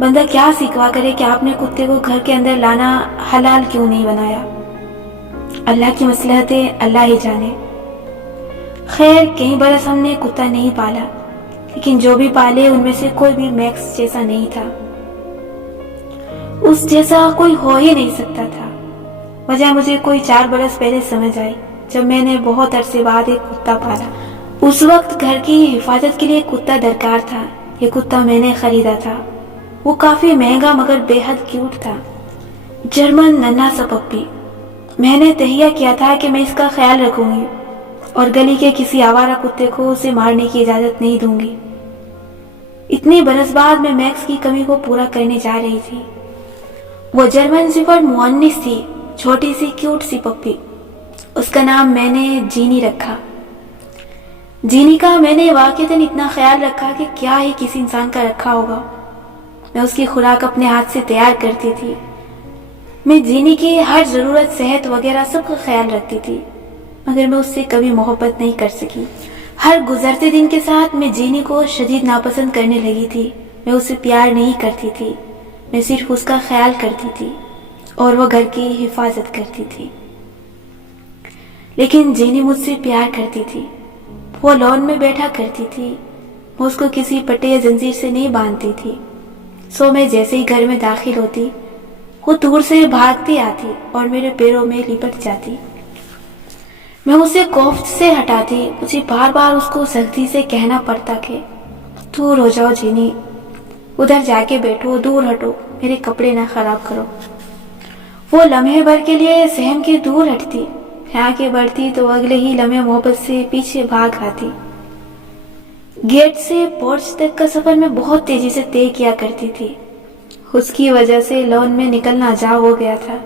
بندہ کیا سیکھوا کرے کہ آپ نے کتے کو گھر کے اندر لانا حلال کیوں نہیں بنایا؟ اللہ کی مصلحتیں اللہ ہی جانے۔ خیر کئی برس ہم نے کتا نہیں پالا، لیکن جو بھی پالے ان میں سے کوئی بھی میکس جیسا نہیں تھا، اس جیسا کوئی ہو ہی نہیں سکتا تھا۔ وجہ مجھے کوئی 4 برس پہلے سمجھ آئی، جب میں نے بہت عرصے بعد ایک کتا پالا۔ اس وقت گھر کی حفاظت کے لیے کتا درکار تھا۔ یہ کتا میں نے خریدا تھا، وہ کافی مہنگا مگر بے حد کیوٹ تھا، جرمن ننھا سا پپی۔ میں نے تہیہ کیا تھا کہ میں اس کا خیال رکھوں گی اور گلی کے کسی آوارہ کتے کو اسے مارنے کی اجازت نہیں دوں گی۔ اتنے برس بعد میں میکس کی کمی کو پورا کرنے جا رہی تھی۔ وہ جرمن شیپرڈ مؤنث تھی، چھوٹی سی کیوٹ سی پپی۔ اس کا نام میں نے جینی رکھا۔ جینی کا میں نے واقعتاً اتنا خیال رکھا کہ کیا ہی کسی انسان کا رکھا ہوگا۔ میں اس کی خوراک اپنے ہاتھ سے تیار کرتی تھی۔ میں جینی کی ہر ضرورت، صحت وغیرہ سب کا خیال رکھتی تھی، مگر میں اس سے کبھی محبت نہیں کر سکی۔ ہر گزرتے دن کے ساتھ میں جینی کو شدید ناپسند کرنے لگی تھی۔ میں اسے پیار نہیں کرتی تھی، میں صرف اس کا خیال کرتی تھی اور وہ گھر کی حفاظت کرتی تھی۔ لیکن جینی مجھ سے پیار کرتی تھی۔ وہ لان میں بیٹھا کرتی تھی، میں اس کو کسی پٹے یا زنجیر سے نہیں باندھتی تھی۔ سو میں جیسے ہی گھر میں داخل ہوتی، وہ دور سے بھاگتی آتی اور میرے پیروں میں لپٹ جاتی۔ میں اسے کوفت سے ہٹاتی، مجھے بار بار اس کو سختی سے کہنا پڑتا کہ دور ہو جاؤ جینی، ادھر جا کے بیٹھو، دور ہٹو، میرے کپڑے نہ خراب کرو۔ وہ لمحے بھر کے لیے سہم کے دور ہٹتی، آگے بڑھتی تو اگلے ہی لمحے محبت سے پیچھے بھاگ آتی۔ گیٹ سے پورچ تک کا سفر میں بہت تیزی سے طے کیا کرتی تھی۔ اس کی وجہ سے لان میں نکلنا عجاب ہو گیا تھا۔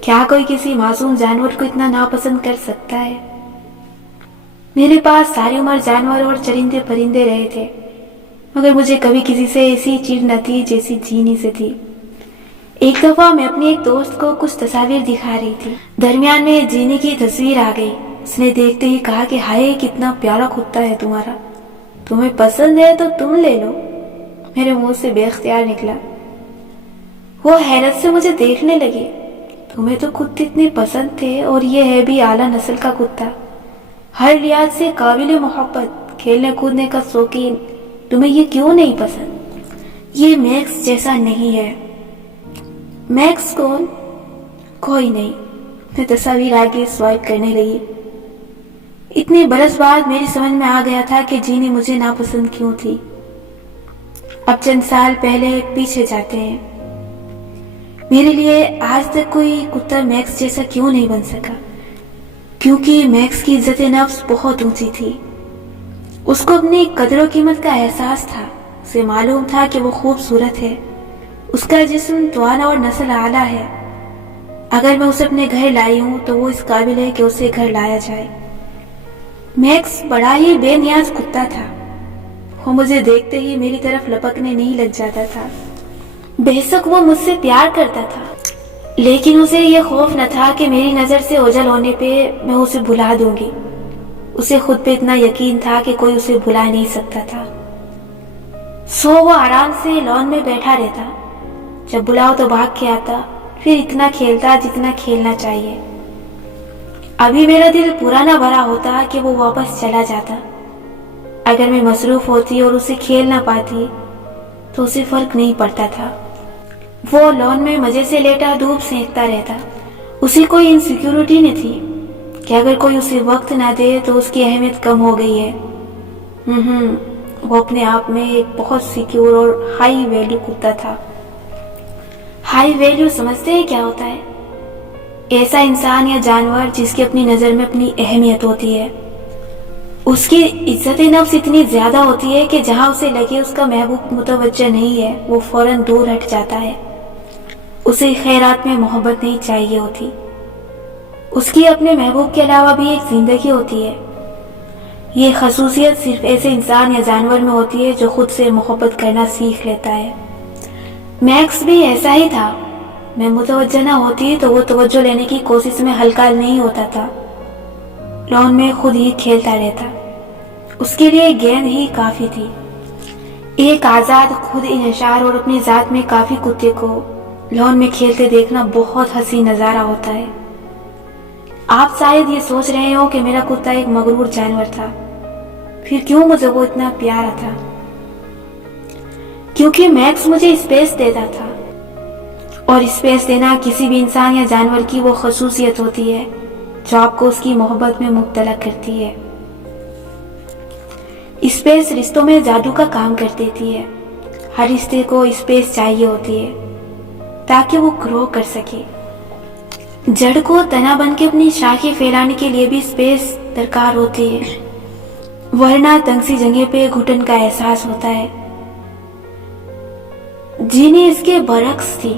کیا کوئی کسی معصوم جانور کو اتنا ناپسند کر سکتا ہے؟ میرے پاس ساری عمر جانور اور چرندے پرندے رہے تھے، مگر مجھے کبھی کسی سے ایسی چیڑ نہ تھی جیسی جینی سے تھی۔ ایک دفعہ میں اپنی ایک دوست کو کچھ تصاویر دکھا رہی تھی، درمیان میں جینی کی تصویر آ گئی۔ اس نے دیکھتے ہی کہا کہ ہائے کتنا پیارا کتا ہے تمہارا، تمہیں پسند ہے تو تم لے لو۔ میرے منہ سے بے اختیار نکلا۔ وہ حیرت سے مجھے دیکھنے لگی۔ تمہیں تو کتے اتنے پسند تھے اور یہ ہے بھی اعلیٰ نسل کا کتا، ہر لحاظ سے قابل محبت، کھیلنے کودنے کا شوقین، تمہیں یہ کیوں نہیں پسند؟ یہ میکس جیسا نہیں ہے۔ میکس کون؟ کوئی نہیں۔ میں تصاویر آگے سوائپ کرنے لگی۔ اتنے برس بعد میری سمجھ میں آ گیا تھا کہ جینی مجھے ناپسند کیوں تھی۔ اب چند سال پہلے پیچھے جاتے ہیں۔ میرے لیے آج تک کوئی کتا میکس جیسا کیوں نہیں بن سکا؟ کیونکہ میکس کی عزت نفس بہت اونچی تھی۔ اس کو اپنی قدر و قیمت کا احساس تھا۔ اسے معلوم تھا کہ وہ خوبصورت ہے، اس کا جسم توانا اور نسل اعلیٰ ہے۔ اگر میں اسے اپنے گھر لائی ہوں تو وہ اس قابل ہے کہ اسے گھر لایا جائے۔ میکس بڑا ہی بے نیاز کتا تھا۔ وہ مجھے دیکھتے ہی میری طرف لپکنے نہیں لگ جاتا تھا۔ بے شک وہ مجھ سے پیار کرتا تھا، لیکن اسے یہ خوف نہ تھا کہ میری نظر سے اوجھل ہونے پہ میں اسے بھلا دوں گی۔ اسے خود پہ اتنا یقین تھا کہ کوئی اسے بھلا نہیں سکتا تھا۔ سو وہ آرام سے لان میں بیٹھا رہتا، جب بلاؤ تو بھاگ کے آتا، پھر اتنا کھیلتا جتنا کھیلنا چاہیے۔ ابھی میرا دل پورا نہ بھرا ہوتا کہ وہ واپس چلا جاتا۔ اگر میں مصروف ہوتی اور اسے کھیل نہ پاتی تو اسے فرق نہیں پڑتا تھا۔ وہ لان میں مزے سے لیٹا دھوپ سینکتا رہتا۔ اسے کوئی انسیکیورٹی نہیں تھی کہ اگر کوئی اسے وقت نہ دے تو اس کی اہمیت کم ہو گئی ہے۔ وہ اپنے آپ میں ایک بہت سیکیور اور ہائی ویلیو کتا تھا۔ ہائی ویلیو سمجھتے ہیں کیا ہوتا ہے؟ ایسا انسان یا جانور جس کی اپنی نظر میں اپنی اہمیت ہوتی ہے، اس کی عزت نفس اتنی زیادہ ہوتی ہے کہ جہاں اسے لگے اس کا محبوب متوجہ نہیں ہے وہ فوراً دور ہٹ جاتا ہے۔ اسے خیرات میں محبت نہیں چاہیے ہوتی۔ اس کی اپنے محبوب کے علاوہ بھی ایک زندگی ہوتی ہے۔ یہ خصوصیت صرف ایسے انسان یا جانور میں ہوتی ہے جو خود سے محبت کرنا سیکھ لیتا ہے۔ میکس بھی ایسا ہی تھا۔ میں متوجہ نہ ہوتی تو وہ توجہ لینے کی کوشش میں ہلکا نہیں ہوتا تھا، لان میں خود ہی کھیلتا رہتا۔ اس کے لیے گیند ہی کافی تھی۔ ایک آزاد خود انحصار اور اپنی ذات میں کافی کتے کو لون میں کھیلتے دیکھنا بہت حسین نظارہ ہوتا ہے۔ آپ شاید یہ سوچ رہے ہو کہ میرا کتا ایک مغرور جانور تھا، پھر کیوں مجھے وہ اتنا پیارا تھا؟ کیونکہ میکس مجھے اسپیس دیتا تھا، اور اسپیس دینا کسی بھی انسان یا جانور کی وہ خصوصیت ہوتی ہے جو آپ کو اس کی محبت میں مبتلا کرتی ہے۔ اسپیس رشتوں میں جادو کا کام کر دیتی ہے۔ ہر رشتے کو اسپیس چاہیے ہوتی ہے تاکہ وہ گرو کر سکے۔ جڑ کو تنا بن کے اپنی شاخیں پھیلانے کے لیے بھی اسپیس درکار ہوتی ہے، ورنہ تنگ سی جگہ پہ گھٹن کا احساس ہوتا ہے۔ جینی اس کے برعکس تھی۔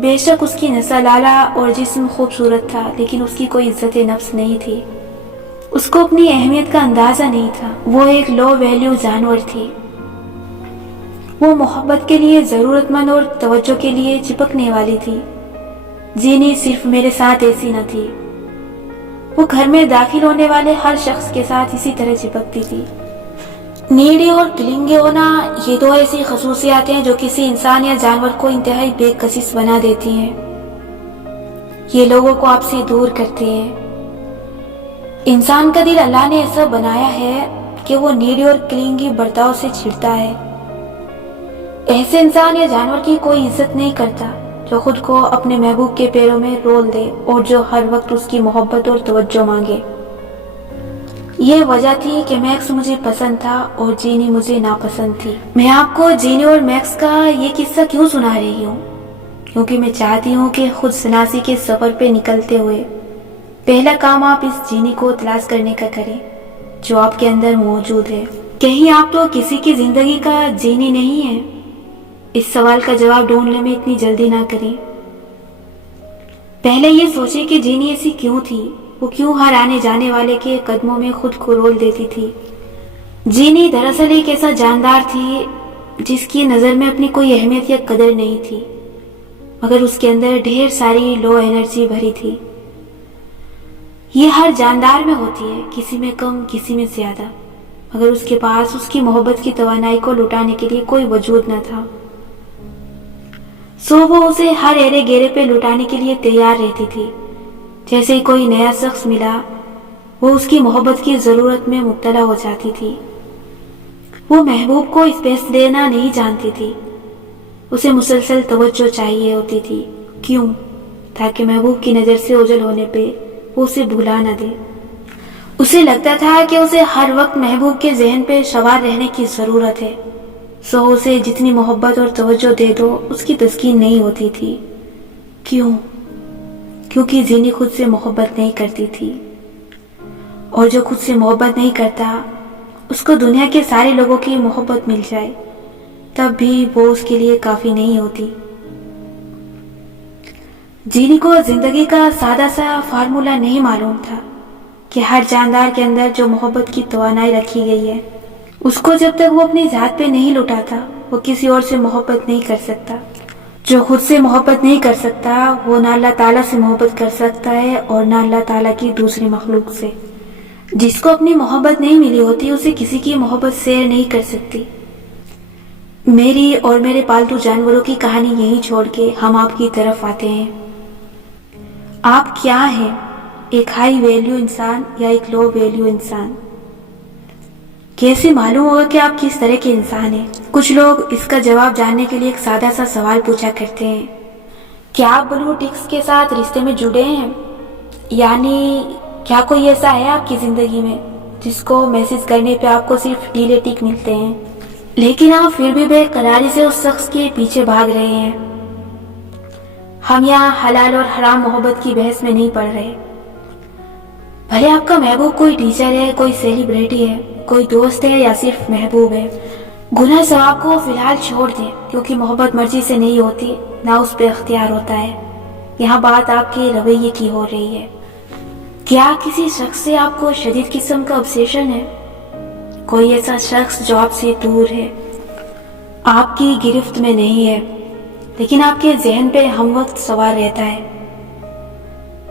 بے شک اس کی نسل اعلیٰ اور جسم خوبصورت تھا، لیکن اس کی کوئی عزت نفس نہیں تھی۔ اس کو اپنی اہمیت کا اندازہ نہیں تھا۔ وہ ایک لو ویلیو جانور تھی۔ وہ محبت کے لیے ضرورت مند اور توجہ کے لیے چپکنے والی تھی۔ جینی صرف میرے ساتھ ایسی نہ تھی، وہ گھر میں داخل ہونے والے ہر شخص کے ساتھ اسی طرح چپکتی تھی۔ نیڈی اور کلنگی ہونا، یہ دو ایسی خصوصیات ہیں جو کسی انسان یا جانور کو انتہائی بے کشش بنا دیتی ہیں۔ یہ لوگوں کو آپ سے دور کرتے ہیں۔ انسان کا دل اللہ نے ایسا بنایا ہے کہ وہ نیڈی اور کلنگی برتاؤ سے چھڑتا ہے۔ ایسے انسان یا جانور کی کوئی عزت نہیں کرتا جو خود کو اپنے محبوب کے پیروں میں رول دے اور جو ہر وقت اس کی محبت اور توجہ مانگے۔ یہ وجہ تھی کہ میکس مجھے پسند تھا اور جینی مجھے ناپسند تھی۔ میں آپ کو جینی اور میکس کا یہ قصہ کیوں سنا رہی ہوں؟ کیونکہ میں چاہتی ہوں کہ خود شناسی کے سفر پہ نکلتے ہوئے پہلا کام آپ اس جینی کو تلاش کرنے کا کریں جو آپ کے اندر موجود ہے۔ کہیں آپ تو کسی کی زندگی کا جینی نہیں ہے؟ اس سوال کا جواب ڈھونڈنے میں اتنی جلدی نہ کریں۔ پہلے یہ سوچیں کہ جینی ایسی کیوں تھی، وہ کیوں ہر آنے جانے والے کے قدموں میں خود کو رول دیتی تھی۔ جینی دراصل ایک ایسا جاندار تھی جس کی نظر میں اپنی کوئی اہمیت یا قدر نہیں تھی، مگر اس کے اندر ڈھیر ساری لو انرجی بھری تھی۔ یہ ہر جاندار میں ہوتی ہے، کسی میں کم کسی میں زیادہ، مگر اس کے پاس اس کی محبت کی توانائی کو لٹانے کے لیے کوئی وجود نہ تھا، سو وہ اسے ہر ایرے گیرے پہ لٹانے کے لیے تیار رہتی تھی۔ جیسے ہی کوئی نیا شخص ملا وہ اس کی محبت کی ضرورت میں مبتلا ہو جاتی تھی۔ وہ محبوب کو اسپیس دینا نہیں جانتی تھی، اسے مسلسل توجہ چاہیے ہوتی تھی۔ کیوں؟ تاکہ محبوب کی نظر سے اوجھل ہونے پہ وہ اسے بھلا نہ دے۔ اسے لگتا تھا کہ اسے ہر وقت محبوب کے ذہن پہ سوار رہنے کی ضرورت ہے، سو اسے جتنی محبت اور توجہ دے دو اس کی تسکین نہیں ہوتی تھی۔ کیوں؟ کیونکہ جینی خود سے محبت نہیں کرتی تھی، اور جو خود سے محبت نہیں کرتا اس کو دنیا کے سارے لوگوں کی محبت مل جائے تب بھی وہ اس کے لیے کافی نہیں ہوتی۔ جینی کو زندگی کا سادہ سا فارمولا نہیں معلوم تھا کہ ہر جاندار کے اندر جو محبت کی توانائی رکھی گئی ہے اس کو جب تک وہ اپنی ذات پہ نہیں لٹاتا وہ کسی اور سے محبت نہیں کر سکتا۔ جو خود سے محبت نہیں کر سکتا وہ نہ اللہ تعالیٰ سے محبت کر سکتا ہے اور نہ اللہ تعالیٰ کی دوسری مخلوق سے۔ جس کو اپنی محبت نہیں ملی ہوتی اسے کسی کی محبت شیئر نہیں کر سکتی۔ میری اور میرے پالتو جانوروں کی کہانی یہیں چھوڑ کے ہم آپ کی طرف آتے ہیں۔ آپ کیا ہیں؟ ایک ہائی ویلیو انسان یا ایک لو ویلیو انسان؟ کیسے معلوم ہوگا کہ آپ کس طرح کے انسان ہیں؟ کچھ لوگ اس کا جواب جاننے کے لیے ایک سادہ سا سوال پوچھا کرتے ہیں، کیا آپ بلو ٹکس کے ساتھ رشتے میں جڑے ہیں؟ یعنی کیا کوئی ایسا ہے آپ کی زندگی میں جس کو میسج کرنے پہ آپ کو صرف نیلے ٹک ملتے ہیں، لیکن آپ پھر بھی بے قراری سے اس شخص کے پیچھے بھاگ رہے ہیں؟ ہم یہاں حلال اور حرام محبت کی بحث میں نہیں پڑ رہے۔ بھلے آپ کا محبوب کوئی ٹیچر ہے، کوئی سیلیبریٹی ہے، کوئی دوست ہے یا صرف محبوب ہے، گناہ ثواب کو فی الحال چھوڑ دیں، کیونکہ محبت مرضی سے نہیں ہوتی، نہ اس پہ اختیار ہوتا ہے۔ یہاں بات آپ کے رویے کی ہو رہی ہے۔ کیا کسی شخص سے آپ کو شدید قسم کا obsession ہے؟ کوئی ایسا شخص جو آپ سے دور ہے، آپ کی گرفت میں نہیں ہے، لیکن آپ کے ذہن پہ ہم وقت سوار رہتا ہے۔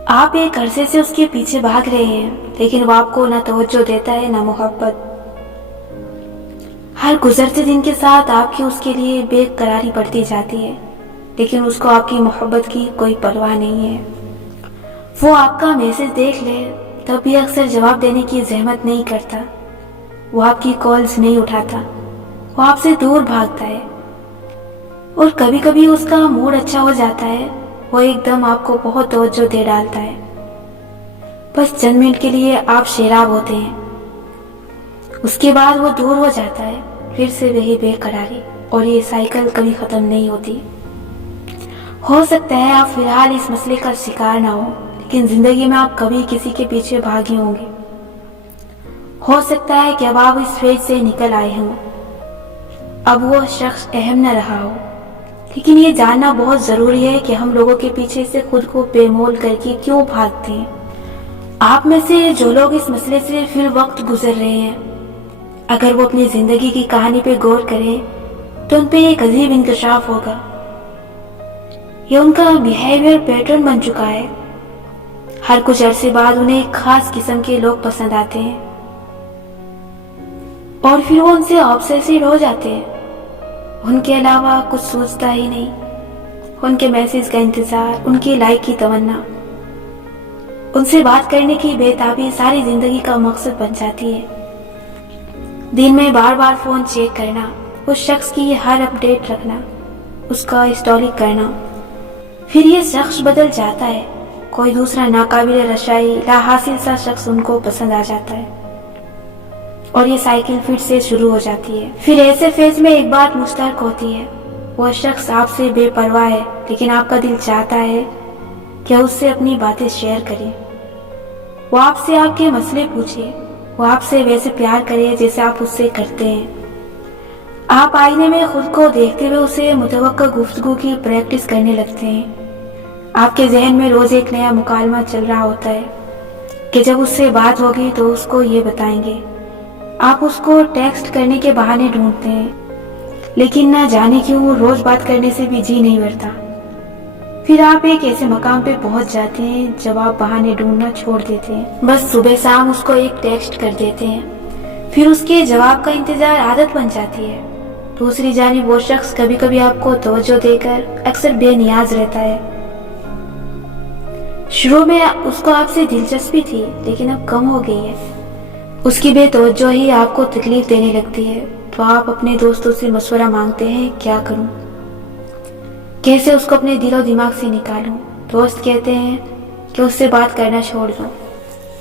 آپ ایک عرصے سے اس کے پیچھے بھاگ رہے ہیں، لیکن وہ آپ کو نہ توجہ دیتا ہے نہ محبت۔ ہر گزرتے دن کے ساتھ آپ کی اس کے لیے بے قراری بڑھتی جاتی ہے، لیکن اس کو آپ کی محبت کی کوئی پرواہ نہیں ہے۔ وہ آپ کا میسج دیکھ لے تب بھی اکثر جواب دینے کی زحمت نہیں کرتا، وہ آپ کی کالز نہیں اٹھاتا، وہ آپ سے دور بھاگتا ہے۔ اور کبھی کبھی اس کا موڈ اچھا ہو جاتا ہے، وہ ایک دم آپ کو بہت توجہ دے ڈالتا ہے، بس چند منٹ کے لیے آپ سیراب ہوتے ہیں، اس کے بعد وہ دور ہو جاتا ہے، پھر سے وہی بے قراری، اور یہ سائیکل کبھی ختم نہیں ہوتی۔ ہو سکتا ہے آپ فی الحال اس مسئلے کا شکار نہ ہو، لیکن زندگی میں آپ کبھی کسی کے پیچھے بھاگے ہوں گے۔ ہو سکتا ہے کہ اب آپ اس فیز سے نکل آئے ہوں، اب وہ شخص اہم نہ رہا ہو، لیکن یہ جاننا بہت ضروری ہے کہ ہم لوگوں کے پیچھے سے خود کو بے مول کر کے کیوں بھاگتے ہیں۔ آپ میں سے جو لوگ اس مسئلے سے فی الوقت گزر رہے ہیں، اگر وہ اپنی زندگی کی کہانی پہ غور کریں تو ان پہ ایک عجیب انکشاف ہوگا۔ یہ ان کا بیہیویئر پیٹرن بن چکا ہے۔ ہر کچھ عرصے بعد انہیں ایک خاص قسم کے لوگ پسند آتے ہیں اور پھر وہ ان سے آبسیسڈ ہو جاتے ہیں، ان کے علاوہ کچھ سوچتا ہی نہیں، ان کے میسج کا انتظار، ان کی لائک کی تمنا، ان سے بات کرنے کی بے تابی ساری زندگی کا مقصد بن جاتی ہے۔ دن میں بار بار فون چیک کرنا، اس شخص کی ہر اپڈیٹ رکھنا، اس کا اسٹالک کرنا، پھر یہ شخص بدل جاتا ہے، کوئی دوسرا ناقابل رسائی لا حاصل سا شخص ان کو پسند آ جاتا ہے، اور یہ سائیکل پھر سے شروع ہو جاتی ہے۔ پھر ایسے فیز میں ایک بات مشترک ہوتی ہے، وہ شخص آپ سے بے پرواہ ہے، لیکن آپ کا دل چاہتا ہے کہ اس سے اپنی باتیں شیئر کریں، وہ آپ سے آپ کے مسئلے پوچھے، وہ آپ سے ویسے پیار کرے جیسے آپ اس سے کرتے ہیں۔ آپ آئینے میں خود کو دیکھتے ہوئے اسے متوقع گفتگو کی پریکٹس کرنے لگتے ہیں۔ آپ کے ذہن میں روز ایک نیا مکالمہ چل رہا ہوتا ہے کہ جب اس سے بات ہوگی تو اس کو یہ بتائیں گے۔ آپ اس کو ٹیکسٹ کرنے کے بہانے ڈھونڈتے ہیں، لیکن نہ جانے کیوں روز بات کرنے سے بھی جی نہیں بھرتا۔ پھر آپ ایک ایسے مقام پہ پہنچ جاتے ہیں جب آپ بہانے ڈھونڈنا چھوڑ دیتے ہیں، بس صبح شام اس کو ایک ٹیکسٹ کر دیتے ہیں، پھر اس کے جواب کا انتظار عادت بن جاتی ہے۔ دوسری جانب وہ شخص کبھی کبھی آپ کو توجہ دے کر اکثر بے نیاز رہتا ہے۔ شروع میں اس کو آپ سے دلچسپی تھی، لیکن اب کم ہو گئی ہے۔ اس کی بے توجہی آپ کو تکلیف دینے لگتی ہے، تو آپ اپنے دوستوں سے مشورہ مانگتے ہیں، کیا کروں، کیسے اس کو اپنے دل و دماغ سے نکالوں؟ دوست کہتے ہیں کہ اس سے بات کرنا چھوڑ دو۔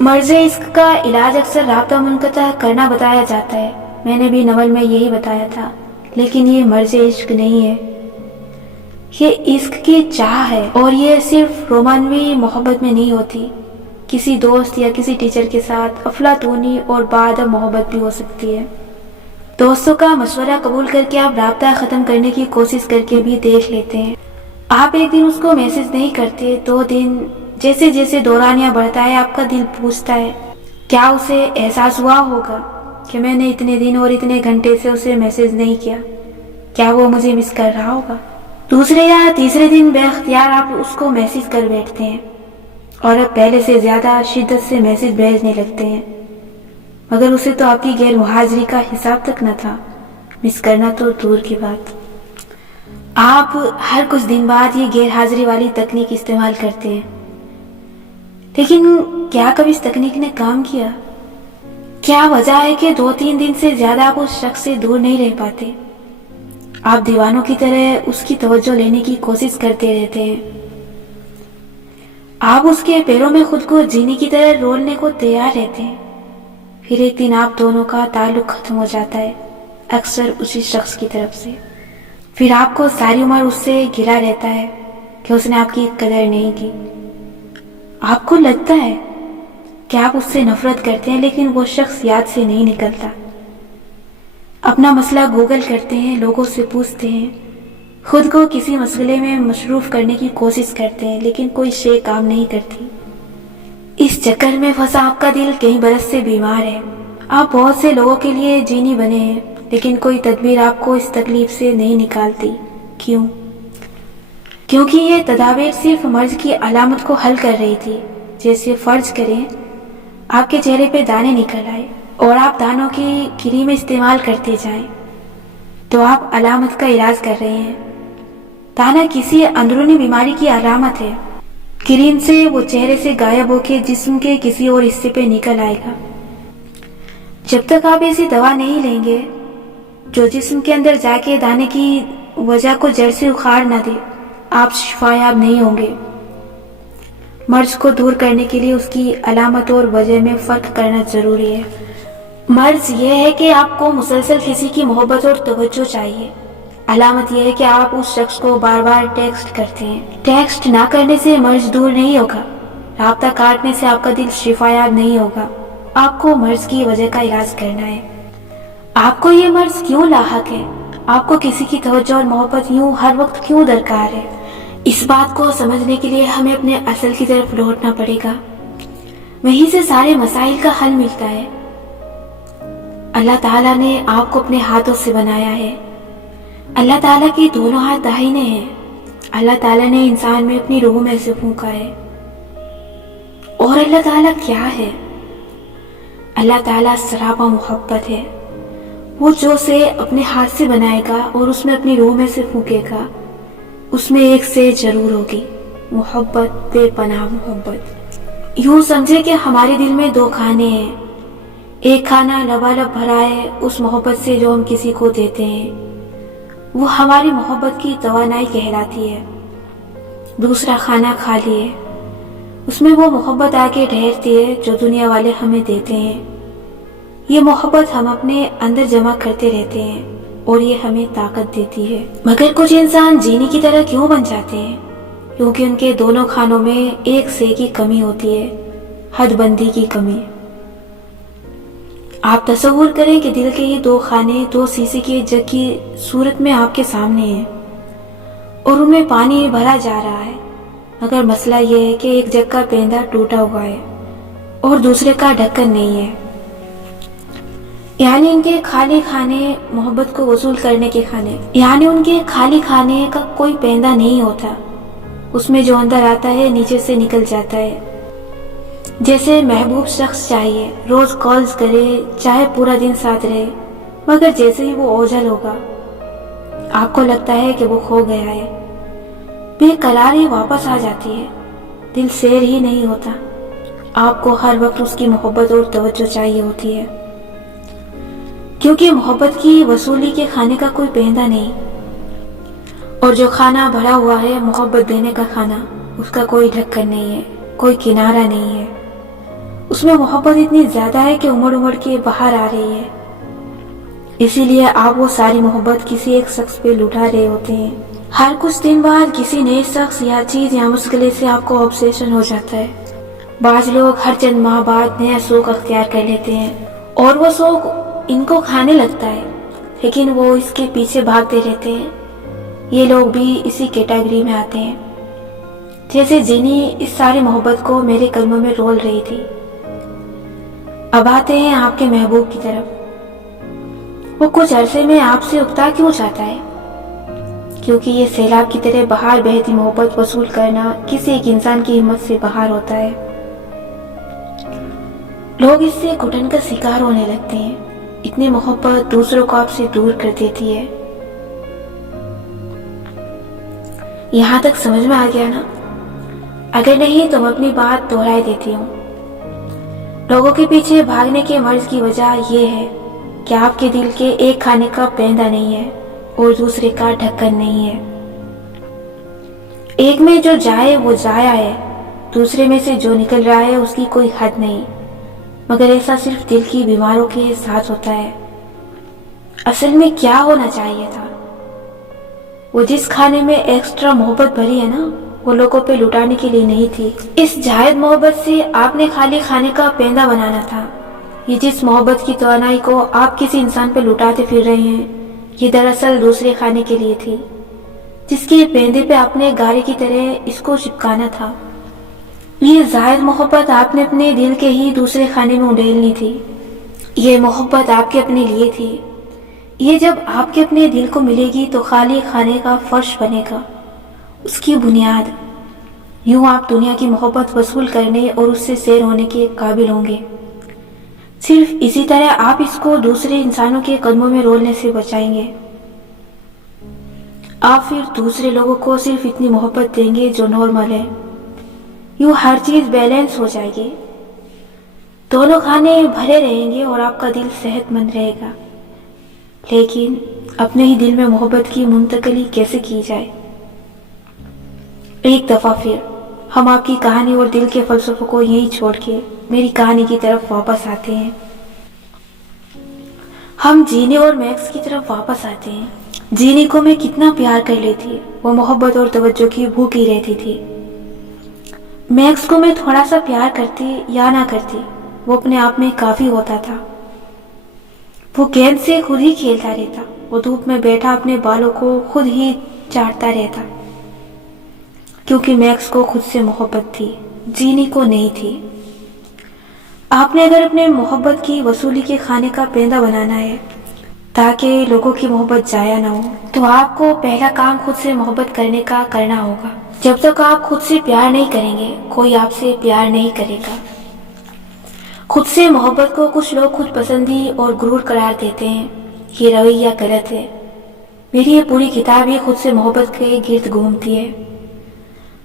مرض عشق کا علاج اکثر رابطہ منقطع کرنا بتایا جاتا ہے، میں نے بھی ناول میں یہی بتایا تھا، لیکن یہ مرض عشق نہیں ہے، یہ عشق کی چاہ ہے، اور یہ صرف رومانوی محبت میں نہیں ہوتی، کسی دوست یا کسی ٹیچر کے ساتھ افلاطونی اور باادب محبت بھی ہو سکتی ہے۔ دوستوں کا مشورہ قبول کر کے آپ رابطہ ختم کرنے کی کوشش کر کے بھی دیکھ لیتے ہیں۔ آپ ایک دن اس کو میسج نہیں کرتے، 2 دن، جیسے جیسے دورانیہ بڑھتا ہے آپ کا دل پوچھتا ہے کیا اسے احساس ہوا ہوگا کہ میں نے اتنے دن اور اتنے گھنٹے سے اسے میسج نہیں کیا، کیا وہ مجھے مس کر رہا ہوگا؟ دوسرے یا تیسرے دن بے اختیار آپ اس کو میسج کر بیٹھتے ہیں، اور اب پہلے سے زیادہ شدت سے میسج بھیجنے لگتے ہیں، مگر اسے تو آپ کی غیر حاضری کا حساب تک نہ تھا، مس کرنا تو دور کی بات۔ آپ ہر کچھ دن بعد یہ غیر حاضری والی تکنیک استعمال کرتے ہیں، لیکن کیا کبھی اس تکنیک نے کام کیا؟ کیا وجہ ہے کہ 2-3 دن سے زیادہ آپ اس شخص سے دور نہیں رہ پاتے؟ آپ دیوانوں کی طرح اس کی توجہ لینے کی کوشش کرتے رہتے ہیں، آپ اس کے پیروں میں خود کو جینے کی طرح رولنے کو تیار رہتے ہیں، پھر ایک دن آپ دونوں کا تعلق ختم ہو جاتا ہے، اکثر اسی شخص کی طرف سے۔ پھر آپ کو ساری عمر اس سے گلا رہتا ہے کہ اس نے آپ کی قدر نہیں کی۔ آپ کو لگتا ہے کہ آپ اس سے نفرت کرتے ہیں، لیکن وہ شخص یاد سے نہیں نکلتا۔ اپنا مسئلہ گوگل کرتے ہیں، لوگوں سے پوچھتے ہیں، خود کو کسی مسئلے میں مصروف کرنے کی کوشش کرتے ہیں، لیکن کوئی شے کام نہیں کرتی۔ اس چکر میں پھنسا آپ کا دل کئی برس سے بیمار ہے۔ آپ بہت سے لوگوں کے لیے جینی بنے ہیں، لیکن کوئی تدبیر آپ کو اس تکلیف سے نہیں نکالتی۔ کیوں؟ کیونکہ یہ تدابیر صرف مرض کی علامت کو حل کر رہی تھی۔ جیسے فرض کریں آپ کے چہرے پہ دانے نکل آئے اور آپ دانوں کی کریم استعمال کرتے جائیں، تو آپ علامت کا علاج کر رہے ہیں. تانا کسی اندرونی بیماری کی علامت ہے. کریم سے وہ چہرے سے غائب ہو کے جسم کے کسی اور حصے پہ نکل آئے گا. جب تک آپ ایسی دوا نہیں لیں گے جو جسم کے اندر جا کے دانے کی وجہ کو جڑ سے اکھاڑ نہ دے، آپ شفایاب نہیں ہوں گے. مرض کو دور کرنے کے لیے اس کی علامت اور وجہ میں فرق کرنا ضروری ہے. مرض یہ ہے کہ آپ کو مسلسل کسی کی محبت اور توجہ چاہیے. علامت یہ ہے کہ آپ اس شخص کو بار بار ٹیکسٹ کرتے ہیں. ٹیکسٹ نہ کرنے سے مرض دور نہیں ہوگا، رابطہ کاٹنے سے آپ کا دل شفایاب نہیں ہوگا. آپ کو مرض کی وجہ کا علاج کرنا ہے. آپ کو یہ مرض کیوں لاحق ہے؟ آپ کو کسی کی توجہ اور محبت یوں ہر وقت کیوں درکار ہے؟ اس بات کو سمجھنے کے لیے ہمیں اپنے اصل کی طرف لوٹنا پڑے گا. وہیں سے سارے مسائل کا حل ملتا ہے. اللہ تعالیٰ نے آپ کو اپنے ہاتھوں سے بنایا ہے. اللہ تعالیٰ کے دونوں ہاتھ داہنے ہیں. اللہ تعالیٰ نے انسان میں اپنی روح میں سے پھونکا ہے. اور اللہ تعالیٰ کیا ہے؟ اللہ تعالیٰ سراپا محبت ہے. وہ جو اسے اپنے ہاتھ سے بنائے گا اور اس میں اپنی روح میں سے پھونکے گا، اس میں ایک سے ضرور ہوگی محبت، بے پناہ محبت. یوں سمجھے کہ ہمارے دل میں دو کھانے ہیں. ایک کھانا لبالب بھرا ہے اس محبت سے جو ہم کسی کو دیتے ہیں، وہ ہماری محبت کی توانائی کہلاتی ہے. دوسرا کھانا خالی ہے، اس میں وہ محبت آ کے ٹھہرتی ہے جو دنیا والے ہمیں دیتے ہیں. یہ محبت ہم اپنے اندر جمع کرتے رہتے ہیں اور یہ ہمیں طاقت دیتی ہے. مگر کچھ انسان جینی کی طرح کیوں بن جاتے ہیں؟ کیونکہ ان کے دونوں کھانوں میں ایک سے کی کمی ہوتی ہے، حد بندی کی کمی. آپ تصور کریں کہ دل کے یہ دو خانے دو شیشے کے جگ کی صورت میں آپ کے سامنے ہیں اور ان میں پانی بھرا جا رہا ہے. مگر مسئلہ یہ ہے کہ ایک جگ کا پیندہ ٹوٹا ہوا ہے اور دوسرے کا ڈھکن نہیں ہے. یعنی ان کے خالی کھانے محبت کو وصول کرنے کے کھانے، یعنی ان کے خالی کھانے کا کوئی پیندہ نہیں ہوتا. اس میں جو اندر آتا ہے نیچے سے نکل جاتا ہے. جیسے محبوب شخص چاہیے، روز کالز کرے، چاہے پورا دن ساتھ رہے، مگر جیسے ہی وہ اوجھل ہوگا آپ کو لگتا ہے کہ وہ کھو گیا ہے. بے قراری واپس آ جاتی ہے، دل سیر ہی نہیں ہوتا. آپ کو ہر وقت اس کی محبت اور توجہ چاہیے ہوتی ہے، کیونکہ محبت کی وصولی کے کھانے کا کوئی پیندہ نہیں. اور جو کھانا بھرا ہوا ہے محبت دینے کا کھانا، اس کا کوئی ڈھکن نہیں ہے، کوئی کنارہ نہیں ہے. اس میں محبت اتنی زیادہ ہے کہ امڑ امڑ کے باہر آ رہی ہے. اسی لیے آپ وہ ساری محبت کسی ایک شخص پہ لٹا رہے ہوتے ہیں. ہر کچھ دن بعد کسی نئے شخص یا چیز یا مشغلے سے آپ کو آبسیشن ہو جاتا ہے. بعض لوگ ہر چند ماہ بعد نیا شوق اختیار کر لیتے ہیں اور وہ شوق ان کو کھانے لگتا ہے، لیکن وہ اس کے پیچھے بھاگتے رہتے ہیں. یہ لوگ بھی اسی کیٹیگری میں آتے ہیں. جیسے جینی اس ساری محبت کو میرے قدموں میں رول رہی تھی. اب آتے ہیں آپ کے محبوب کی طرف. وہ کچھ عرصے میں آپ سے اکتا کیوں چاہتا ہے؟ کیونکہ یہ سیلاب کی طرح باہر بہتی محبت وصول کرنا کسی ایک انسان کی ہمت سے باہر ہوتا ہے. لوگ اس سے گھٹن کا شکار ہونے لگتے ہیں. اتنی محبت دوسروں کو آپ سے دور کر دیتی ہے. یہاں تک سمجھ میں آ گیا نا؟ اگر نہیں تو میں اپنی بات دہرائے دیتی ہوں. لوگوں کے پیچھے بھاگنے کے مرض کی وجہ یہ ہے کہ آپ کے دل کے ایک کھانے کا پیندہ نہیں ہے اور دوسرے کا ڈھکن نہیں ہے. ایک میں جو جائے وہ جایا ہے، دوسرے میں سے جو نکل رہا ہے اس کی کوئی حد نہیں. مگر ایسا صرف دل کی بیماروں کے ساتھ ہوتا ہے. اصل میں کیا ہونا چاہیے تھا؟ وہ جس کھانے میں ایکسٹرا محبت بھری ہے نا، وہ لوگوں پہ لٹانے کے لیے نہیں تھی. اس جائد محبت سے آپ نے خالی کھانے کا پیندہ بنانا تھا. یہ جس محبت کی توانائی کو آپ کسی انسان پہ لٹاتے پھر رہے ہیں، یہ دراصل دوسرے کھانے کے لیے تھی، جس کے پیندے پہ آپ نے گارے کی طرح اس کو چپکانا تھا. یہ زائد محبت آپ نے اپنے دل کے ہی دوسرے کھانے میں اڈیلنی تھی. یہ محبت آپ کے اپنے لیے تھی. یہ جب آپ کے اپنے دل کو ملے گی تو خالی کھانے کا فرش بنے گا، اس کی بنیاد. یوں آپ دنیا کی محبت وصول کرنے اور اس سے سیر ہونے کے قابل ہوں گے. صرف اسی طرح آپ اس کو دوسرے انسانوں کے قدموں میں رولنے سے بچائیں گے. آپ پھر دوسرے لوگوں کو صرف اتنی محبت دیں گے جو نارمل ہے. یوں ہر چیز بیلنس ہو جائے گی. دونوں کھانے بھرے رہیں گے اور آپ کا دل صحت مند رہے گا. لیکن اپنے ہی دل میں محبت کی منتقلی کیسے کی جائے؟ ایک دفعہ پھر ہم آپ کی کہانی اور دل کے فلسفے کو یہیں چھوڑ کے میری کہانی کی طرف واپس آتے ہیں. ہم جینی اور میکس کی طرف واپس آتے ہیں. جینی کو میں کتنا پیار کر لیتی، وہ محبت اور توجہ کی بھوکی رہتی تھی. میکس کو میں تھوڑا سا پیار کرتی یا نہ کرتی، وہ اپنے آپ میں کافی ہوتا تھا. وہ گیند سے خود ہی کھیلتا رہتا، وہ دھوپ میں بیٹھا اپنے بالوں کو خود ہی چاٹتا رہتا، کیونکہ میکس کو خود سے محبت تھی، جینی کو نہیں تھی. آپ نے اگر اپنے محبت کی وصولی کے کھانے کا پیندہ بنانا ہے تاکہ لوگوں کی محبت ضائع نہ ہو، تو آپ کو پہلا کام خود سے محبت کرنے کا کرنا ہوگا. جب تک آپ خود سے پیار نہیں کریں گے، کوئی آپ سے پیار نہیں کرے گا. خود سے محبت کو کچھ لوگ خود پسندی اور غرور قرار دیتے ہیں. یہ رویہ غلط ہے. میری یہ پوری کتاب ہی خود سے محبت کے گرد گھومتی ہے.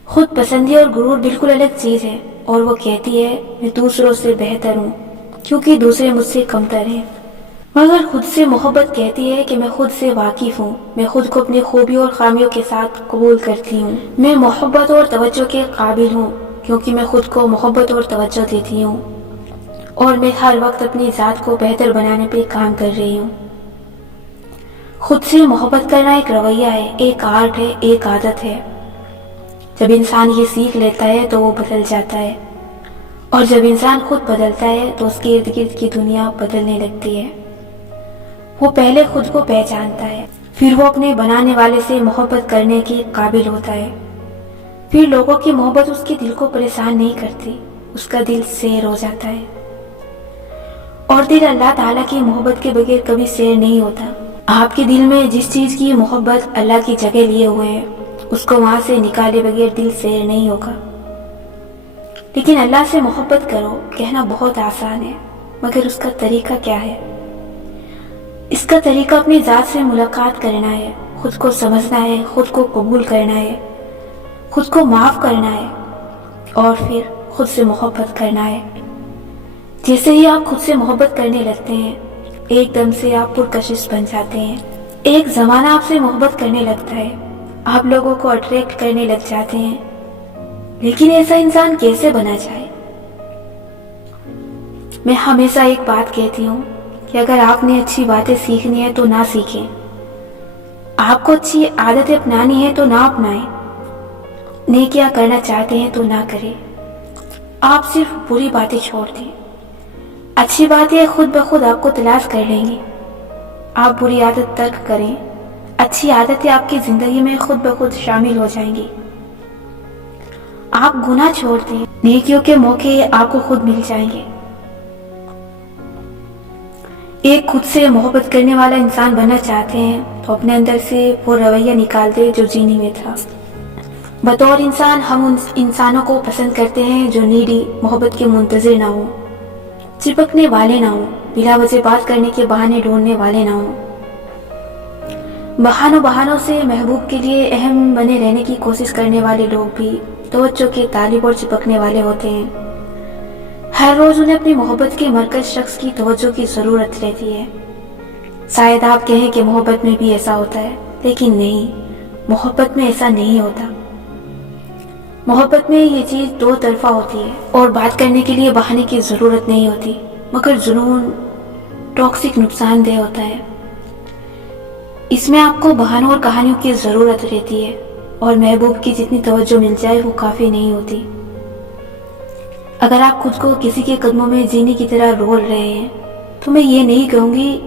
خود پسندی اور غرور بالکل الگ چیز ہے، اور وہ کہتی ہے میں دوسروں سے بہتر ہوں کیونکہ دوسرے مجھ سے کمتر ہیں. مگر خود سے محبت کہتی ہے کہ میں خود سے واقف ہوں، میں خود کو اپنی خوبیوں اور خامیوں کے ساتھ قبول کرتی ہوں. میں محبت اور توجہ کے قابل ہوں کیونکہ میں خود کو محبت اور توجہ دیتی ہوں، اور میں ہر وقت اپنی ذات کو بہتر بنانے پہ کام کر رہی ہوں. خود سے محبت کرنا ایک رویہ ہے، ایک آرٹ ہے، ایک عادت ہے. جب انسان یہ سیکھ لیتا ہے تو وہ بدل جاتا ہے، اور جب انسان خود بدلتا ہے تو اس کے ارد گرد کی دنیا بدلنے لگتی ہے. وہ پہلے خود کو پہچانتا ہے، پھر وہ اپنے بنانے والے سے محبت کرنے کے قابل ہوتا ہے. پھر لوگوں کی محبت اس کے دل کو پریشان نہیں کرتی، اس کا دل سیر ہو جاتا ہے. اور دل اللہ تعالیٰ کی محبت کے بغیر کبھی سیر نہیں ہوتا. آپ کے دل میں جس چیز کی محبت اللہ کی جگہ لیے ہوئے ہے، اس کو وہاں سے نکالے بغیر دل سیر نہیں ہوگا. لیکن اللہ سے محبت کرو کہنا بہت آسان ہے، مگر اس کا طریقہ کیا ہے؟ اس کا طریقہ اپنی ذات سے ملاقات کرنا ہے، خود کو سمجھنا ہے، خود کو قبول کرنا ہے، خود کو معاف کرنا ہے، اور پھر خود سے محبت کرنا ہے. جیسے ہی آپ خود سے محبت کرنے لگتے ہیں، ایک دم سے آپ پرکشش بن جاتے ہیں. ایک زمانہ آپ سے محبت کرنے لگتا ہے، آپ لوگوں کو اٹریکٹ کرنے لگ جاتے ہیں. لیکن ایسا انسان کیسے بنا جائے؟ میں ہمیشہ ایک بات کہتی ہوں کہ اگر آپ نے اچھی باتیں سیکھنی ہے تو نہ سیکھیں، آپ کو اچھی عادتیں اپنانی ہے تو نہ اپنائیں، نیکیاں کرنا چاہتے ہیں تو نہ کریں. آپ صرف بری باتیں چھوڑ دیں، اچھی باتیں خود بخود آپ کو تلاش کر لیں گی. آپ بری عادت ترک کریں، اچھی عادتیں آپ کی زندگی میں خود بخود شامل ہو جائیں گی. آپ گناہ چھوڑ دیں، نیکیوں کے موقع آپ کو خود مل جائیں گے. ایک خود سے محبت کرنے والا انسان بننا چاہتے ہیں تو اپنے اندر سے وہ رویہ نکال دے جو جینی میں تھا. بطور انسان ہم ان انسانوں کو پسند کرتے ہیں جو نیڈی، محبت کے منتظر نہ ہوں، چپکنے والے نہ ہوں، بلا وجہ بات کرنے کے بہانے ڈھونڈنے والے نہ ہوں. بہانوں سے محبوب کے لیے اہم بنے رہنے کی کوشش کرنے والے لوگ بھی توجہ کے طالب اور چپکنے والے ہوتے ہیں. ہر روز انہیں اپنی محبت کے مرکز شخص کی توجہ کی ضرورت رہتی ہے. شاید آپ کہیں کہ محبت میں بھی ایسا ہوتا ہے، لیکن نہیں، محبت میں ایسا نہیں ہوتا. محبت میں یہ چیز دو طرفہ ہوتی ہے اور بات کرنے کے لیے بہانے کی ضرورت نہیں ہوتی. مگر جنون ٹاکسک نقصان دہ ہوتا ہے. اس میں آپ کو بہانوں اور کہانیوں کی ضرورت رہتی ہے، اور محبوب کی جتنی توجہ مل جائے وہ کافی نہیں ہوتی. اگر آپ خود کو کسی کے قدموں میں جینی کی طرح رول رہے ہیں تو میں یہ نہیں کہوں گی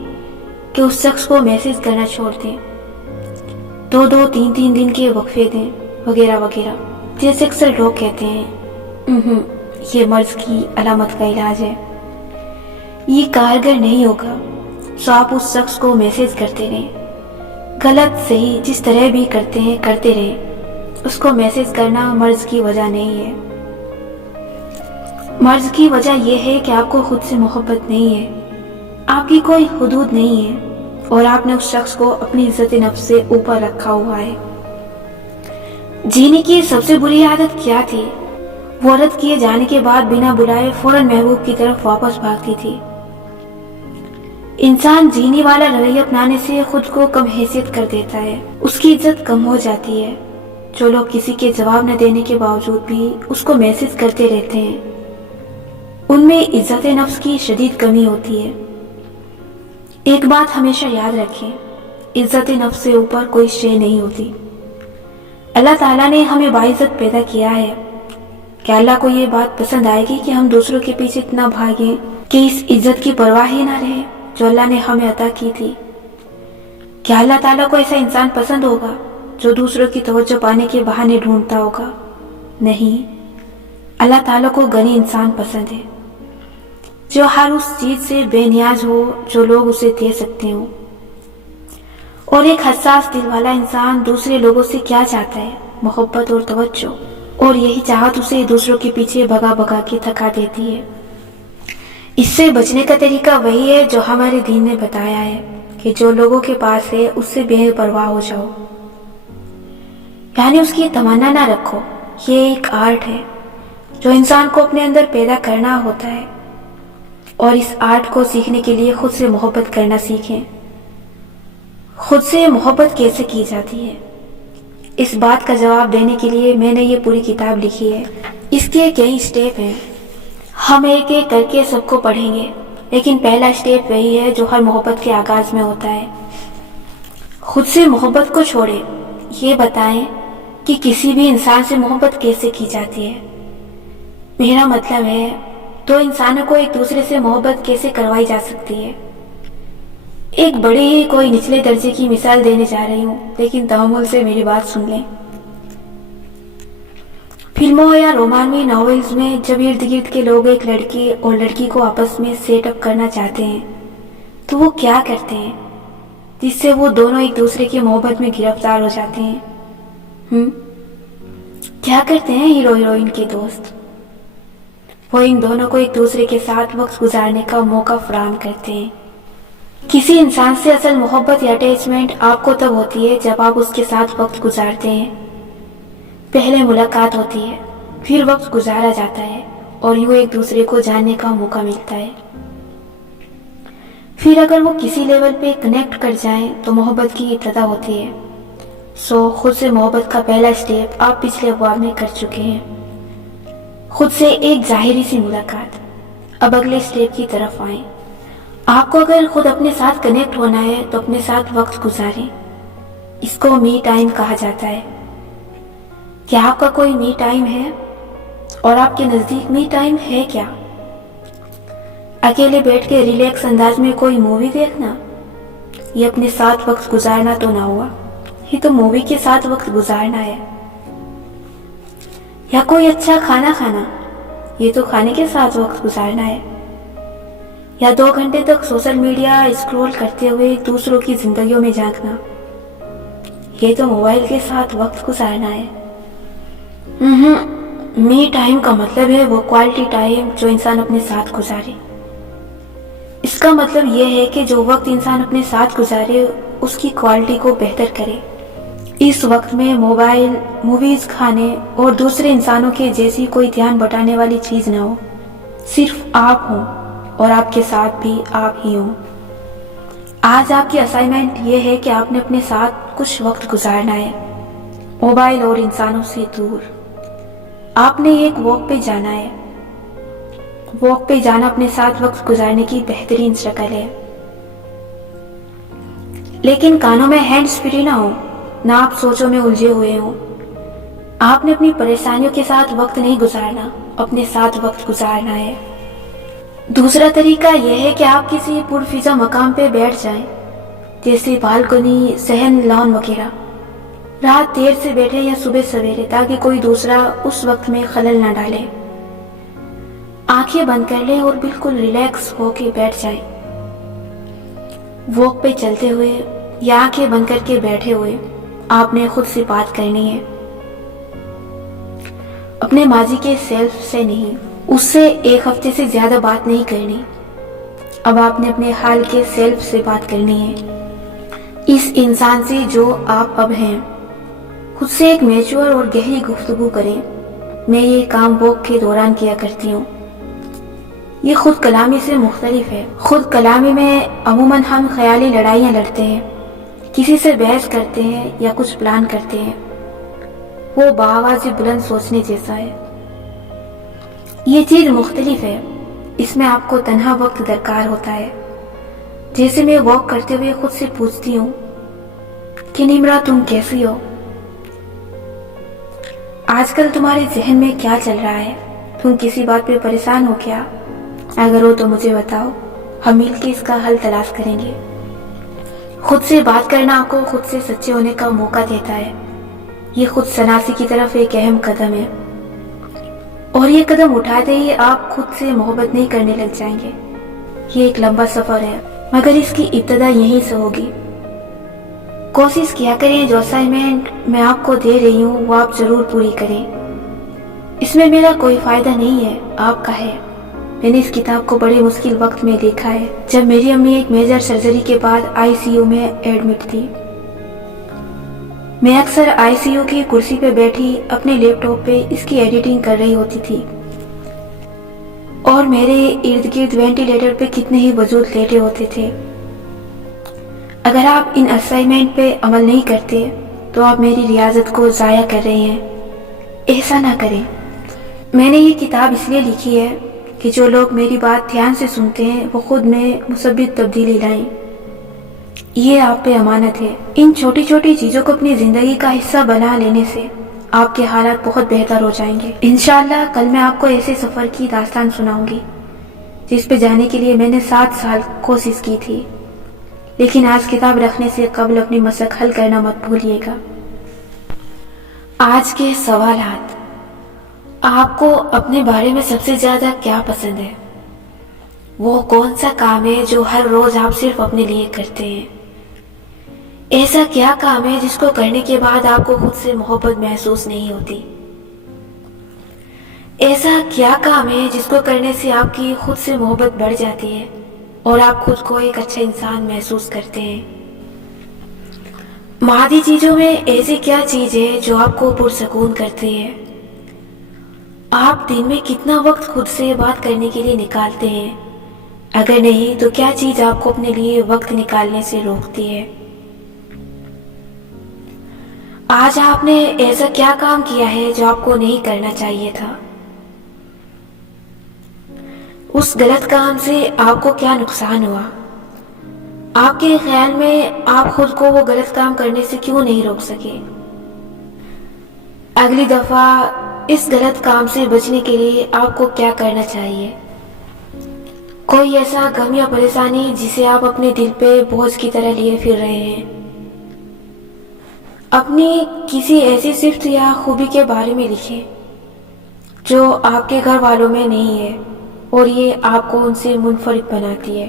کہ اس شخص کو میسج کرنا چھوڑ دیں، 2 3 دن کے وقفے دیں، وغیرہ وغیرہ، جیسے اکثر لوگ کہتے ہیں. یہ مرض کی علامت کا علاج ہے، یہ کارگر نہیں ہوگا. سو آپ اس شخص کو میسج کرتے رہیں، غلط صحیح جس طرح بھی کرتے ہیں کرتے رہیں. اس کو میسج کرنا مرض کی وجہ نہیں ہے. مرض کی وجہ یہ ہے کہ آپ کو خود سے محبت نہیں ہے، آپ کی کوئی حدود نہیں ہے، اور آپ نے اس شخص کو اپنی عزت نفس سے اوپر رکھا ہوا ہے۔ جینے کی سب سے بری عادت کیا تھی؟ وہ رد کیے جانے کے بعد بنا بلائے فوراً محبوب کی طرف واپس بھاگتی تھی۔ انسان جینے والا رویہ اپنانے سے خود کو کم حیثیت کر دیتا ہے، اس کی عزت کم ہو جاتی ہے۔ جو لوگ کسی کے جواب نہ دینے کے باوجود بھی اس کو میسج کرتے رہتے ہیں، ان میں عزت نفس کی شدید کمی ہوتی ہے۔ ایک بات ہمیشہ یاد رکھیں، عزت نفس سے اوپر کوئی شے نہیں ہوتی۔ اللہ تعالیٰ نے ہمیں باعزت پیدا کیا ہے۔ کیا اللہ کو یہ بات پسند آئے گی کہ ہم دوسروں کے پیچھے اتنا بھاگیں کہ اس عزت کی پرواہ ہی نہ رہے جو اللہ نے ہمیں عطا کی تھی؟ کیا اللہ تعالیٰ کو ایسا انسان پسند ہوگا جو دوسروں کی توجہ پانے کے بہانے ڈھونڈتا ہوگا؟ نہیں، اللہ تعالیٰ کو غنی انسان پسند ہے، جو ہر اس چیز سے بے نیاز ہو جو لوگ اسے دے سکتے ہوں۔ اور ایک حساس دل والا انسان دوسرے لوگوں سے کیا چاہتا ہے؟ محبت اور توجہ، اور یہی چاہت اسے دوسروں کے پیچھے بھگا بھگا کے تھکا دیتی ہے۔ اس سے بچنے کا طریقہ وہی ہے جو ہمارے دین نے بتایا ہے کہ جو لوگوں کے پاس ہے اس سے بے پرواہ ہو جاؤ، یعنی اس کی تمنا نہ رکھو۔ یہ ایک آرٹ ہے جو انسان کو اپنے اندر پیدا کرنا ہوتا ہے، اور اس آرٹ کو سیکھنے کے لیے خود سے محبت کرنا سیکھیں۔ خود سے محبت کیسے کی جاتی ہے؟ اس بات کا جواب دینے کے لیے میں نے یہ پوری کتاب لکھی ہے۔ اس کے کئی سٹیپ ہیں، ہم ایک ایک کر کے سب کو پڑھیں گے، لیکن پہلا سٹیپ وہی ہے جو ہر محبت کے آغاز میں ہوتا ہے۔ خود سے محبت کو چھوڑیں، یہ بتائیں کہ کسی بھی انسان سے محبت کیسے کی جاتی ہے۔ میرا مطلب ہے دو انسانوں کو ایک دوسرے سے محبت کیسے کروائی جا سکتی ہے۔ ایک بڑی ہی کوئی نچلے درجے کی مثال دینے جا رہی ہوں، لیکن تحمل سے میری بات سن لیں۔ فلموں یا رومانوی ناولز میں جب ارد گرد کے لوگ ایک لڑکی اور لڑکی کو آپس میں سیٹ اپ کرنا چاہتے ہیں تو وہ کیا کرتے ہیں جس سے وہ دونوں ایک دوسرے کی محبت میں گرفتار ہو جاتے ہیں؟ کیا کرتے ہیں ہیرو ہیروئن کے دوست؟ وہ ان دونوں کو ایک دوسرے کے ساتھ وقت گزارنے کا موقع فراہم کرتے ہیں۔ کسی انسان سے اصل محبت یا اٹیچمنٹ آپ کو تب ہوتی ہے جب آپ اس کے ساتھ وقت گزارتے ہیں۔ پہلے ملاقات ہوتی ہے، پھر وقت گزارا جاتا ہے، اور یوں ایک دوسرے کو جاننے کا موقع ملتا ہے۔ پھر اگر وہ کسی لیول پہ کنیکٹ کر جائیں تو محبت کی ابتدا ہوتی ہے۔ خود سے محبت کا پہلا سٹیپ آپ پچھلے ابواب میں کر چکے ہیں، خود سے ایک ظاہری سی ملاقات۔ اب اگلے سٹیپ کی طرف آئیں۔ آپ کو اگر خود اپنے ساتھ کنیکٹ ہونا ہے تو اپنے ساتھ وقت گزاریں۔ اس کو می ٹائم کہا جاتا ہے۔ کیا آپ کا کوئی می ٹائم ہے؟ اور آپ کے نزدیک می ٹائم ہے کیا؟ اکیلے بیٹھ کے ریلیکس انداز میں کوئی مووی دیکھنا؟ یہ اپنے ساتھ وقت گزارنا تو نہ ہوا، یہ تو مووی کے ساتھ وقت گزارنا ہے۔ یا کوئی اچھا کھانا کھانا؟ یہ تو کھانے کے ساتھ وقت گزارنا ہے۔ یا 2 گھنٹے تک سوشل میڈیا اسکرول کرتے ہوئے دوسروں کی زندگیوں میں جھانکنا؟ یہ تو موبائل کے ساتھ وقت گزارنا ہے۔ می ٹائم کا مطلب ہے وہ کوالٹی ٹائم جو انسان اپنے ساتھ گزارے۔ اس کا مطلب یہ ہے کہ جو وقت انسان اپنے ساتھ گزارے اس کی کوالٹی کو بہتر کرے۔ اس وقت میں موبائل، موویز، کھانے اور دوسرے انسانوں کے جیسی کوئی دھیان بٹانے والی چیز نہ ہو، صرف آپ ہوں اور آپ کے ساتھ بھی آپ ہی ہوں۔ آج آپ کی اسائنمنٹ یہ ہے کہ آپ نے اپنے ساتھ کچھ وقت گزارنا ہے، موبائل اور انسانوں سے دور۔ آپ نے ایک واک پہ جانا ہے۔ واک پہ جانا اپنے ساتھ وقت گزارنے کی بہترین شکل ہے، لیکن کانوں میں ہینڈز فری نہ ہو، نہ آپ سوچوں میں الجھے ہوئے ہوں۔ آپ نے اپنی پریشانیوں کے ساتھ وقت نہیں گزارنا، اپنے ساتھ وقت گزارنا ہے۔ دوسرا طریقہ یہ ہے کہ آپ کسی پرفضا مقام پہ بیٹھ جائیں، جیسے بالکنی، صحن، لان وغیرہ۔ رات دیر سے بیٹھے یا صبح سویرے، تاکہ کوئی دوسرا اس وقت میں خلل نہ ڈالے۔ آنکھیں بند کر لیں اور بالکل ریلیکس ہو کے بیٹھ جائیں۔ واک پہ چلتے ہوئے یا آنکھیں بند کر کے بیٹھے ہوئے آپ نے خود سے بات کرنی ہے، اپنے ماضی کے سیلف سے نہیں۔ اس سے 1 ہفتے سے زیادہ بات نہیں کرنی۔ اب آپ نے اپنے حال کے سیلف سے بات کرنی ہے، اس انسان سے جو آپ اب ہیں خود سے ایک میچور اور گہری گفتگو کریں۔ میں یہ کام واک کے دوران کیا کرتی ہوں۔ یہ خود کلامی سے مختلف ہے۔ خود کلامی میں عموماً ہم خیالی لڑائیاں لڑتے ہیں، کسی سے بحث کرتے ہیں یا کچھ پلان کرتے ہیں۔ وہ بآواز بلند سوچنے جیسا ہے۔ یہ چیز مختلف ہے۔ اس میں آپ کو تنہا وقت درکار ہوتا ہے۔ جیسے میں واک کرتے ہوئے خود سے پوچھتی ہوں کہ نمرا تم کیسی ہو؟ آج کل تمہارے ذہن میں کیا چل رہا ہے؟ تم کسی بات پہ پریشان ہو کیا؟ اگر ہو تو مجھے بتاؤ، ہم مل کے اس کا حل تلاش کریں گے۔ خود سے بات کرنا آپ کو خود سے سچے ہونے کا موقع دیتا ہے۔ یہ خود شناسی کی طرف ایک اہم قدم ہے، اور یہ قدم اٹھاتے ہی آپ خود سے محبت نہیں کرنے لگ جائیں گے۔ یہ ایک لمبا سفر ہے، مگر اس کی ابتدا یہیں سے ہوگی۔ کوشش کیا کریں جو اسائنمنٹ میں آپ کو دے رہی ہوں وہ آپ ضرور پوری کریں۔ اس میں میرا کوئی فائدہ نہیں ہے، آپ کا ہے۔ میں نے اس کتاب کو بڑے مشکل وقت میں لکھا ہے، جب میری امی ایک میجر سرجری کے بعد ICU میں ایڈمٹ تھی۔ میں اکثر ICU کی کرسی پہ بیٹھی اپنے لیپ ٹاپ پہ اس کی ایڈیٹنگ کر رہی ہوتی تھی، اور میرے ارد گرد وینٹیلیٹر پہ کتنے ہی وجود لیٹے ہوتے تھے۔ اگر آپ ان اسائنمنٹ پہ عمل نہیں کرتے تو آپ میری ریاضت کو ضائع کر رہے ہیں۔ ایسا نہ کریں۔ میں نے یہ کتاب اس لیے لکھی ہے کہ جو لوگ میری بات دھیان سے سنتے ہیں وہ خود میں مثبت تبدیلی لائیں۔ یہ آپ پہ امانت ہے۔ ان چھوٹی چھوٹی چیزوں کو اپنی زندگی کا حصہ بنا لینے سے آپ کے حالات بہت بہتر ہو جائیں گے۔ انشاءاللہ کل میں آپ کو ایسے سفر کی داستان سناؤں گی جس پہ جانے کے لیے میں نے 7 سال کوشش کی تھی، لیکن آج کتاب رکھنے سے قبل اپنی مشق حل کرنا مت بھولیے گا۔ آج کے سوالات: آپ کو اپنے بارے میں سب سے زیادہ کیا پسند ہے؟ وہ کون سا کام ہے جو ہر روز آپ صرف اپنے لیے کرتے ہیں؟ ایسا کیا کام ہے جس کو کرنے کے بعد آپ کو خود سے محبت محسوس نہیں ہوتی؟ ایسا کیا کام ہے جس کو کرنے سے آپ کی خود سے محبت بڑھ جاتی ہے اور آپ خود کو ایک اچھا انسان محسوس کرتے ہیں؟ مادی چیزوں میں ایسی کیا چیز ہے جو آپ کو پرسکون کرتی ہے؟ آپ دن میں کتنا وقت خود سے بات کرنے کے لیے نکالتے ہیں؟ اگر نہیں تو کیا چیز آپ کو اپنے لیے وقت نکالنے سے روکتی ہے؟ آج آپ نے ایسا کیا کام کیا ہے جو آپ کو نہیں کرنا چاہیے تھا؟ اس غلط کام سے آپ کو کیا نقصان ہوا؟ آپ کے خیال میں آپ خود کو وہ غلط کام کرنے سے کیوں نہیں روک سکے؟ اگلی دفعہ اس غلط کام سے بچنے کے لیے آپ کو کیا کرنا چاہیے؟ کوئی ایسا غم یا پریشانی جسے آپ اپنے دل پہ بوجھ کی طرح لیے پھر رہے ہیں؟ اپنی کسی ایسی صفت یا خوبی کے بارے میں لکھیں جو آپ کے گھر والوں میں نہیں ہے اور یہ آپ کو ان سے منفرد بناتی ہے۔